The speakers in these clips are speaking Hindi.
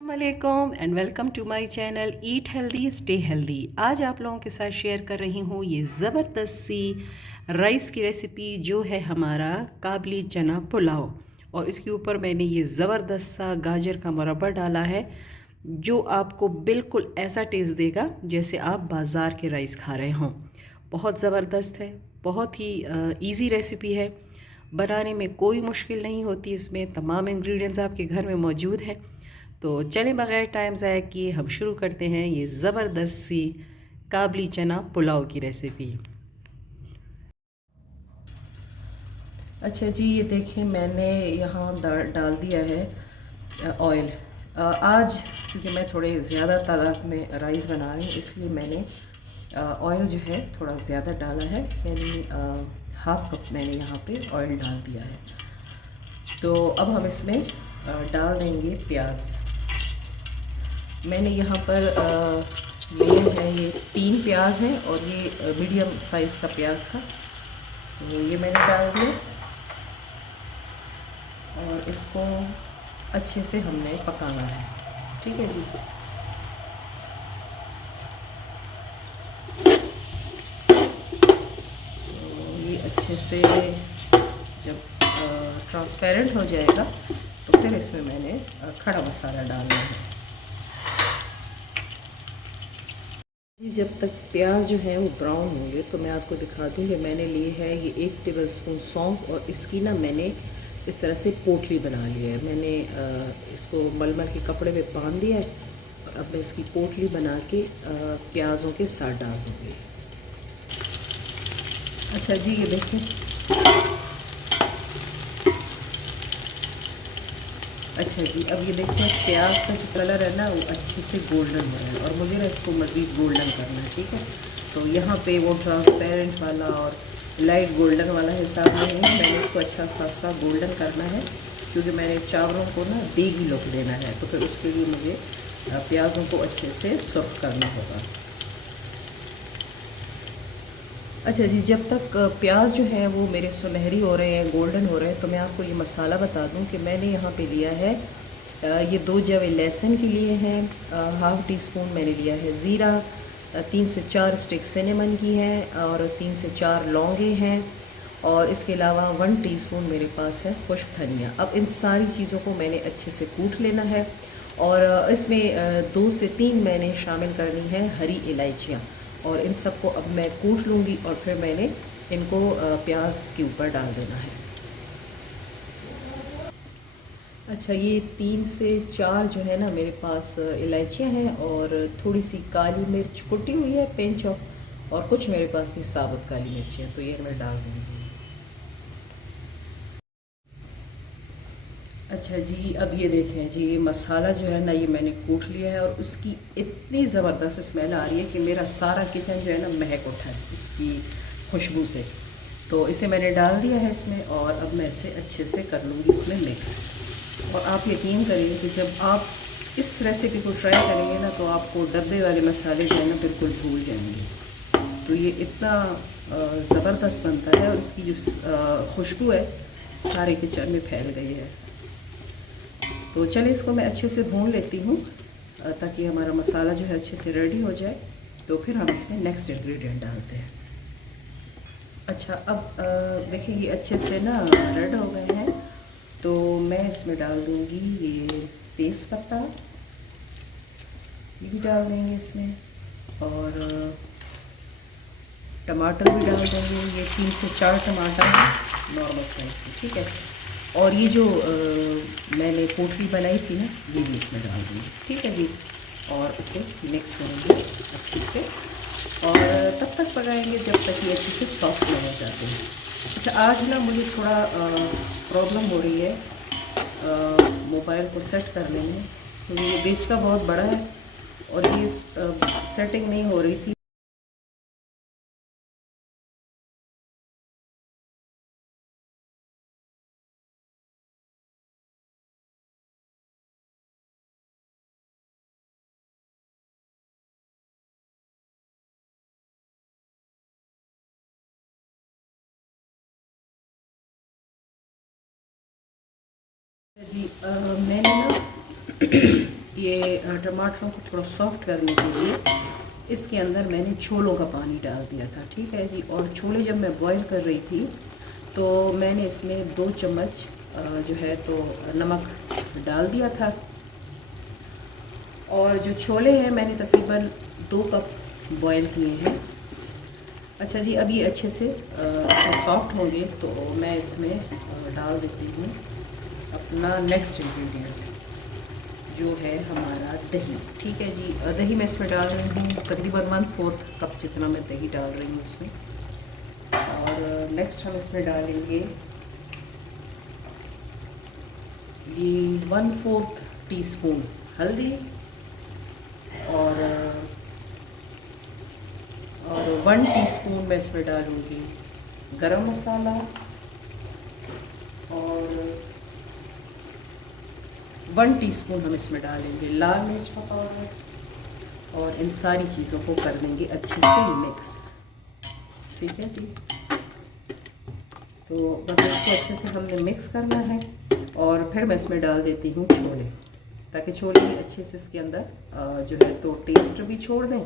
वालेकुम and welcome to my channel eat healthy stay healthy. आज आप लोगों के साथ शेयर कर रही हूँ ये ज़बरदस्त सी राइस की रेसिपी जो है हमारा काबली चना पुलाव। और इसके ऊपर मैंने ये ज़बरदस्त सा गाजर का मुरब्बा डाला है जो आपको बिल्कुल ऐसा टेस्ट देगा जैसे आप बाज़ार के राइस खा रहे हों। बहुत ज़बरदस्त है, बहुत ही इजी रेसिपी है। बनाने में कोई मुश्किल नहीं होती, इसमें तमाम इंग्रेडिएंट्स आपके घर में मौजूद हैं। तो चलें बग़ैर टाइम ज़ाया किए हम शुरू करते हैं ये ज़बरदस्त सी काबली चना पुलाव की रेसिपी। अच्छा जी, ये देखें मैंने यहाँ डाल दिया है ऑयल। आज क्योंकि मैं थोड़े ज़्यादा तादाद में राइस बना रही हूँ इसलिए मैंने ऑयल जो है थोड़ा ज़्यादा डाला है, यानी हाफ़ कप मैंने यहाँ पे ऑयल डाल दिया है। तो अब हम इसमें डाल देंगे प्याज। मैंने यहाँ पर लिए हैं ये 3 प्याज हैं और ये मीडियम साइज़ का प्याज था, तो ये मैंने डाल दिया और इसको अच्छे से हमने पकाना है। ठीक है जी। तो ये अच्छे से जब ट्रांसपेरेंट हो जाएगा तो फिर इसमें मैंने खड़ा मसाला डालना है जी। जब तक प्याज जो है वो ब्राउन होंगे तो मैं आपको दिखा दूँ कि मैंने लिए है ये 1 टेबलस्पून सौंफ और इसकी ना मैंने इस तरह से पोटली बना ली है। मैंने इसको मलमल के कपड़े में बांध दिया है और अब मैं इसकी पोटली बना के प्याज़ों के साथ डाल दूँगी। अच्छा जी, ये देखें। अच्छा जी, अब ये देखिए प्याज का जो कलर है ना वो अच्छे से गोल्डन हो रहा है और मुझे ना इसको मज़ीद गोल्डन करना है। ठीक है, तो यहाँ पे वो ट्रांसपेरेंट वाला और लाइट गोल्डन वाला हिसाब नहीं है, मैंने इसको अच्छा खासा गोल्डन करना है क्योंकि मैंने चावलों को ना देगी लुक देना है, तो फिर उसके लिए मुझे प्याज़ों को अच्छे से सर्व करना होगा। अच्छा जी, जब तक प्याज जो है वो मेरे सुनहरी हो रहे हैं, गोल्डन हो रहे हैं, तो मैं आपको ये मसाला बता दूं कि मैंने यहाँ पे लिया है ये 2 जवे लहसुन के लिए हैं, हाफ़ टी स्पून मैंने लिया है ज़ीरा, 3 से 4 स्टिक सिनेमन की हैं और 3 से 4 लौंगे हैं और इसके अलावा 1 टीस्पून मेरे पास है खुश्क धनिया। अब इन सारी चीज़ों को मैंने अच्छे से कूट लेना है और इसमें 2 से 3 मैंने शामिल करनी है हरी इलायचियाँ और इन सब को अब मैं कूट लूँगी और फिर मैंने इनको प्याज के ऊपर डाल देना है। अच्छा, ये 3 से 4 जो है ना मेरे पास इलायचियाँ हैं और थोड़ी सी काली मिर्च कुटी हुई है पिंच ऑफ, और कुछ मेरे पास ये साबुत काली मिर्च है, तो ये मैं डाल दूँगी। अच्छा जी, अब ये देखें जी, ये मसाला जो है ना ये मैंने कूट लिया है और उसकी इतनी ज़बरदस्त स्मेल आ रही है कि मेरा सारा किचन जो है ना महक उठा है इसकी खुशबू से। तो इसे मैंने डाल दिया है इसमें और अब मैं इसे अच्छे से कर लूँगी इसमें मिक्स। और आप यकीन करिए कि जब आप इस रेसिपी को ट्राई करेंगे ना तो आपको डब्बे वाले मसाले जो है ना बिल्कुल भूल जाएंगे। तो ये इतना ज़बरदस्त बनता है और इसकी जो खुशबू है सारे किचन में फैल गई है। तो चलिए इसको मैं अच्छे से भून लेती हूँ ताकि हमारा मसाला जो है अच्छे से रेडी हो जाए, तो फिर हम इसमें नेक्स्ट इंग्रेडिएंट डालते हैं। अच्छा, अब देखिए ये अच्छे से ना रेड हो गए हैं, तो मैं इसमें डाल दूँगी ये तेज़ पत्ता, ये भी डाल देंगे इसमें, और टमाटर भी डाल देंगे। ये 3 से 4 टमाटर हैं नॉर्मल साइज़ के। ठीक है, और ये जो मैंने पोटली बनाई थी ना ये भी इसमें डाल दूँगी। ठीक है जी, और इसे मिक्स करेंगे अच्छे से और तब तक पकाएंगे जब तक ये अच्छे से सॉफ्ट नहीं हो जाते हैं। अच्छा, आज ना मुझे थोड़ा प्रॉब्लम हो रही है मोबाइल को सेट करने में, क्योंकि ये बेच का बहुत बड़ा है और ये सेटिंग नहीं हो रही थी। जी, मैंने ना ये टमाटरों को थोड़ा सॉफ्ट करने के लिए इसके अंदर मैंने छोलों का पानी डाल दिया था, ठीक है जी। और छोले जब मैं बॉईल कर रही थी तो मैंने इसमें 2 चम्मच जो है तो नमक डाल दिया था। और जो छोले हैं मैंने तकरीबन 2 कप बॉईल किए हैं। अच्छा जी, अब ये अच्छे से इसमें सॉफ्ट होंगे तो मैं इसमें डाल देती हूँ अपना नेक्स्ट इंग्रेडिएंट जो है हमारा दही, ठीक है जी। दही मैं इसमें डाल रही हूँ तकरीबन 1/4 कप जितना मैं दही डाल रही हूँ इसमें। और नेक्स्ट हम इसमें डालेंगे ये 1/4 टीस्पून हल्दी और 1 टीस्पून मैं इसमें डालूँगी गरम मसाला और 1 टीस्पून हम इसमें डालेंगे लाल मिर्च का पाउडर। और इन सारी चीज़ों को कर देंगे अच्छे से मिक्स, ठीक है जी। तो बस इसको अच्छे से हमने मिक्स करना है और फिर मैं इसमें डाल देती हूँ छोले, ताकि छोले भी अच्छे से इसके अंदर जो है तो टेस्ट भी छोड़ दें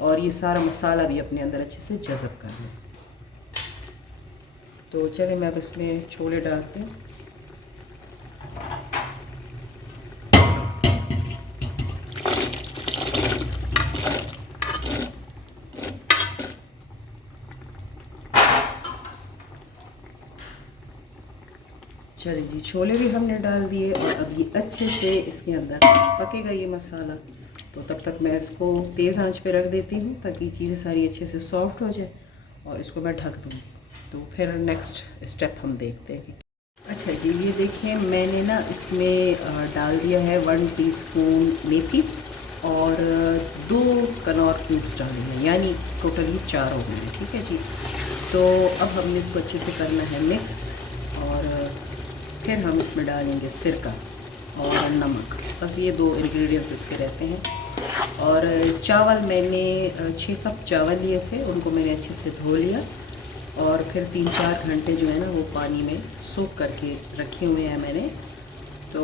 और ये सारा मसाला भी अपने अंदर अच्छे से जज़ब कर लें। तो चलिए मैं अब इसमें छोले डालती हूँ। चलिए जी, छोले भी हमने डाल दिए और अब ये अच्छे से इसके अंदर पकेगा ये मसाला। तो तब तक मैं इसको तेज़ आंच पे रख देती हूँ ताकि चीज़ें सारी अच्छे से सॉफ्ट हो जाए और इसको मैं ढक दूँगी। तो फिर नेक्स्ट स्टेप हम देखते हैं कि अच्छा जी, ये देखिए मैंने ना इसमें डाल दिया है 1 टीस्पून मेथी और 2 कनौर क्यूब्स डाले हैं, यानी टोटली 4 हो गए हैं, ठीक है जी। तो अब हमने इसको अच्छे से करना है मिक्स और फिर हम इसमें डालेंगे सिरका और नमक। बस ये 2 इंग्रेडिएंट्स इसके रहते हैं। और चावल मैंने 6 कप चावल लिए थे, उनको मैंने अच्छे से धो लिया और फिर 3-4 घंटे जो है ना वो पानी में सोख करके रखे हुए हैं मैंने। तो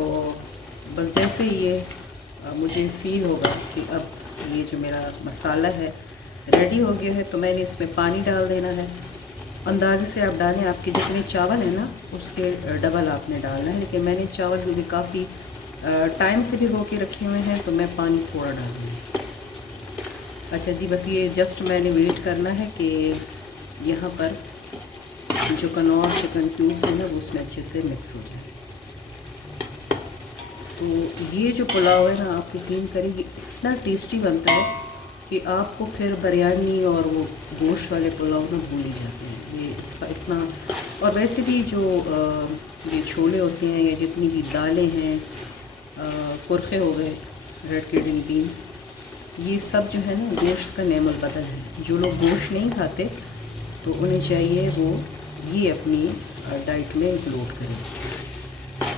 बस जैसे ये मुझे फ़ील होगा कि अब ये जो मेरा मसाला है रेडी हो गया है तो मैंने इसमें पानी डाल देना है। अंदाजे से आप डालें, आपके जितने चावल हैं ना उसके डबल आपने डालना है। लेकिन मैंने चावल भी काफ़ी टाइम से भिगो के रखे हुए हैं तो मैं पानी थोड़ा डालूँगी। अच्छा जी, बस ये जस्ट मैंने वेट करना है कि यहाँ पर जो कनौर चिकन क्यूब्स हैं ना वो उसमें अच्छे से मिक्स हो जाए। तो ये जो पुलाव है ना आप यकीन करेंगे इतना टेस्टी बनता है कि आपको फिर बिरयानी और वो गोश्त वाले पुलाव में भूल ही जाते हैं। ये इसका इतना, और वैसे भी जो ये छोले होते हैं या जितनी भी दालें हैं, कुरखे हो गए, रेड किडनी बीन्स, ये सब जो है ना गोश्त का नेमल बदल है। जो लोग गोश्त नहीं खाते तो उन्हें चाहिए वो ये अपनी डाइट में इंक्लूड करें।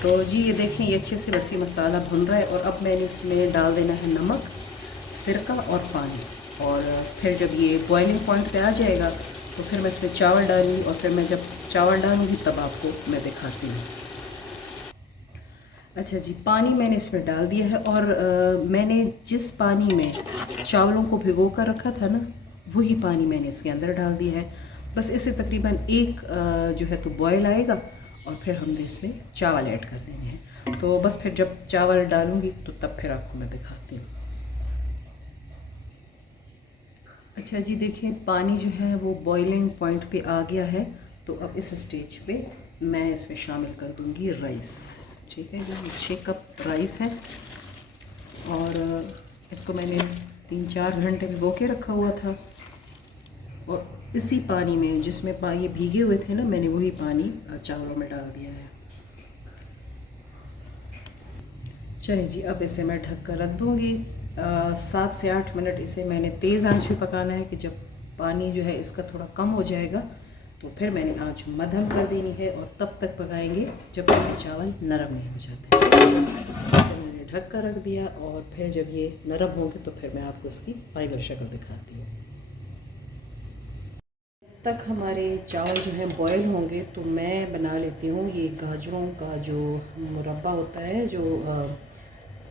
तो जी ये देखें ये अच्छे से बस ये मसाला भुन रहा है और अब मैंने इसमें डाल देना है नमक, सिरका और पानी। और फिर जब ये बॉइलिंग पॉइंट पे आ जाएगा तो फिर मैं इसमें चावल डालूँगी और फिर मैं जब चावल डालूँगी तब आपको मैं दिखाती हूँ। अच्छा जी, पानी मैंने इसमें डाल दिया है और मैंने जिस पानी में चावलों को भिगो कर रखा था ना वही पानी मैंने इसके अंदर डाल दिया है। बस इसे तकरीबन एक जो है तो बॉयल आएगा और फिर हमने इसमें चावल ऐड कर देने हैं। तो बस फिर जब चावल डालूँगी तो तब फिर आपको मैं दिखाती हूँ। अच्छा जी, देखिए पानी जो है वो बॉइलिंग पॉइंट पे आ गया है। तो अब इस स्टेज पे मैं इसमें शामिल कर दूँगी राइस, ठीक है जी। 6 कप राइस है और इसको मैंने 3-4 घंटे भिगो के रखा हुआ था और इसी पानी में जिसमें ये भीगे हुए थे ना मैंने वही पानी चावलों में डाल दिया है। चलिए जी, अब इसे मैं ढक कर रख दूँगी 7 से 8 मिनट। इसे मैंने तेज़ आंच पे पकाना है कि जब पानी जो है इसका थोड़ा कम हो जाएगा तो फिर मैंने आंच मध्यम कर देनी है और तब तक पकाएंगे जब तक कि चावल नरम नहीं हो जाते। इसे मैंने ढक कर रख दिया और फिर जब ये नरम होंगे तो फिर मैं आपको इसकी फाइनल शक्ल दिखाती हूँ। तक हमारे चावल जो हैं बॉयल होंगे तो मैं बना लेती हूँ ये गाजरों का जो मुरब्बा होता है, जो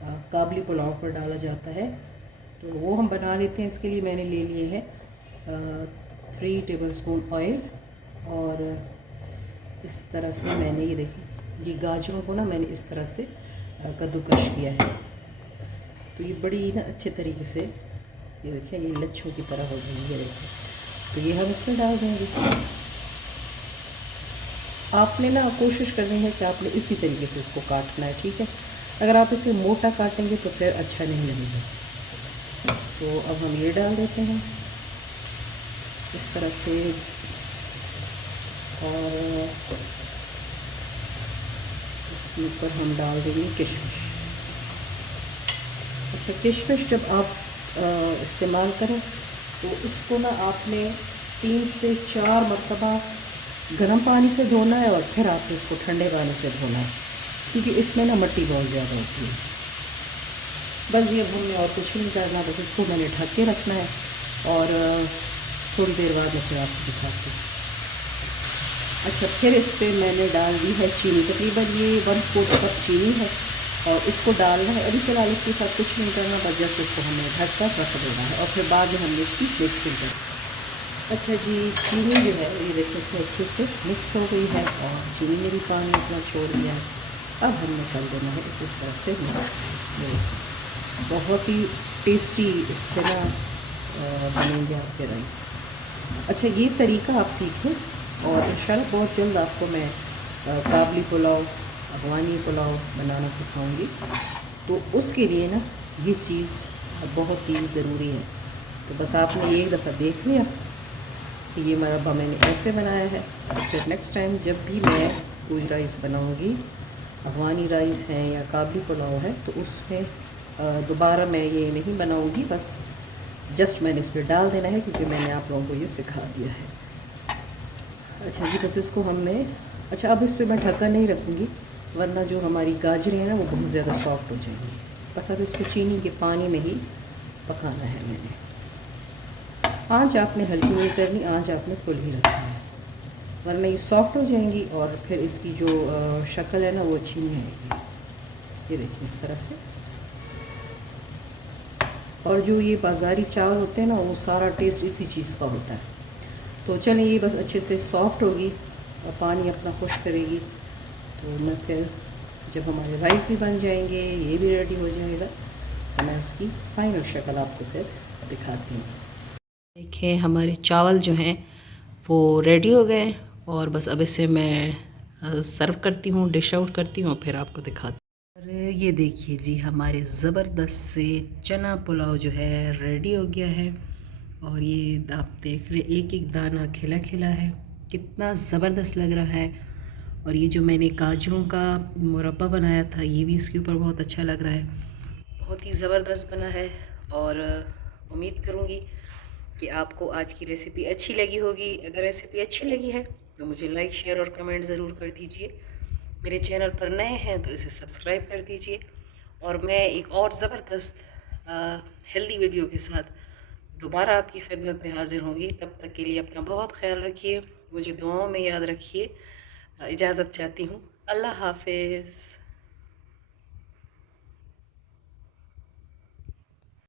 काबली पुलाव पर डाला जाता है, तो वो हम बना लेते हैं। इसके लिए मैंने ले लिए हैं 3 टेबलस्पून ऑयल, और इस तरह से मैंने ये देखिए ये गाजरों को ना मैंने इस तरह से कद्दूकश किया है, तो ये बड़ी ना अच्छे तरीके से ये देखिए ये लच्छों की तरह हो गई है। देखिए तो ये हम इसमें डाल देंगे। आपने ना कोशिश करनी है कि आपने इसी तरीके से इसको काटना है, ठीक है। अगर आप इसे मोटा काटेंगे तो फिर अच्छा नहीं लगेगा। तो अब हम ये डाल देते हैं इस तरह से, और इसके ऊपर हम डाल देंगे किशमिश। अच्छा, किशमिश जब आप इस्तेमाल करें तो उसको ना आपने 3 से 4 मरतबा गर्म पानी से धोना है, और फिर आपको इसको ठंडे पानी से धोना है, क्योंकि इसमें ना मिट्टी बहुत ज़्यादा होती है। बस ये हमने और कुछ नहीं करना, बस इसको मैंने ढक के रखना है, और थोड़ी देर बाद मैं फिर आपको दिखाती हूँ। अच्छा, फिर इस पर मैंने डाल दी है चीनी, तकरीबन ये 1/4 कप चीनी है, और इसको डालना है। अभी फ़िलहाल इसके साथ कुछ नहीं करना, बस जस्ट इसको हमें ढक कर रख देना है, और फिर बाद में हमने इसकी मिक्सिंग कर। अच्छा जी, चीनी जो है ये देखिए इसमें अच्छे से मिक्स हो गई है, और चीनी ने भी पानी अपना छोड़ दिया है। अब हमने कर देना है इस तरह से मिक्स। बहुत ही टेस्टी इससे ना बनेंगे आपके राइस। अच्छा, ये तरीका आप सीखें, और इंशाल्लाह बहुत जल्द आपको मैं काबली पुलाव, अफगानी पुलाव बनाना सिखाऊंगी। तो उसके लिए ना ये चीज़ बहुत ही ज़रूरी है। तो बस आपने एक दफ़ा देख लिया कि ये मरब्बा मैंने ऐसे बनाया है, तो फिर नेक्स्ट टाइम जब भी मैं कोई राइस बनाऊंगी, अफगानी राइस है या काबली पुलाव है, तो उसमें दोबारा मैं ये नहीं बनाऊंगी। बस जस्ट मैंने इस पर डाल देना है, क्योंकि मैंने आप लोगों को ये सिखा दिया है। अच्छा जी, बस इसको हमने, अच्छा अब इस पर मैं ढक्कन नहीं रखूँगी, वरना जो हमारी गाजरें हैं ना वो बहुत ज़्यादा सॉफ्ट हो जाएंगी। बस अब इसको चीनी के पानी में ही पकाना है मैंने। आँच आपने हल्की नहीं करनी, आँच आपने फुल ही रखना है, वरना ये सॉफ्ट हो जाएंगी, और फिर इसकी जो शक्ल है ना वो अच्छी नहीं आएगी। ये देखिए इस तरह से। और जो ये बाज़ारी चावल होते हैं ना, वो सारा टेस्ट इसी चीज़ का होता है। तो चलिए, ये बस अच्छे से सॉफ्ट होगी और पानी अपना खुश करेगी, तो मैं फिर जब हमारे राइस भी बन जाएंगे, ये भी रेडी हो जाएगा, तो मैं उसकी फ़ाइनल शक्ल आपको फिर दिखाती हूँ। देखिए हमारे चावल जो हैं वो रेडी हो गए, और बस अब इसे मैं सर्व करती हूँ, डिश आउट करती हूँ, फिर आपको दिखाती हूँ। और ये देखिए जी, हमारे ज़बरदस्त से चना पुलाव जो है रेडी हो गया है, और ये आप देख रहे एक एक दाना खिला खिला है, कितना ज़बरदस्त लग रहा है। और ये जो मैंने गाजरों का मुरब्बा बनाया था, ये भी इसके ऊपर बहुत अच्छा लग रहा है, बहुत ही ज़बरदस्त बना है। और उम्मीद करूँगी कि आपको आज की रेसिपी अच्छी लगी होगी। अगर रेसिपी अच्छी लगी है तो मुझे लाइक, शेयर और कमेंट ज़रूर कर दीजिए। मेरे चैनल पर नए हैं तो इसे सब्सक्राइब कर दीजिए, और मैं एक और ज़बरदस्त हेल्दी वीडियो के साथ दोबारा आपकी खिदमत में हाज़िर होंगी। तब तक के लिए अपना बहुत ख्याल रखिए, मुझे दुआओं में याद रखिए। इजाज़त चाहती हूँ। अल्लाह हाफ़िज़।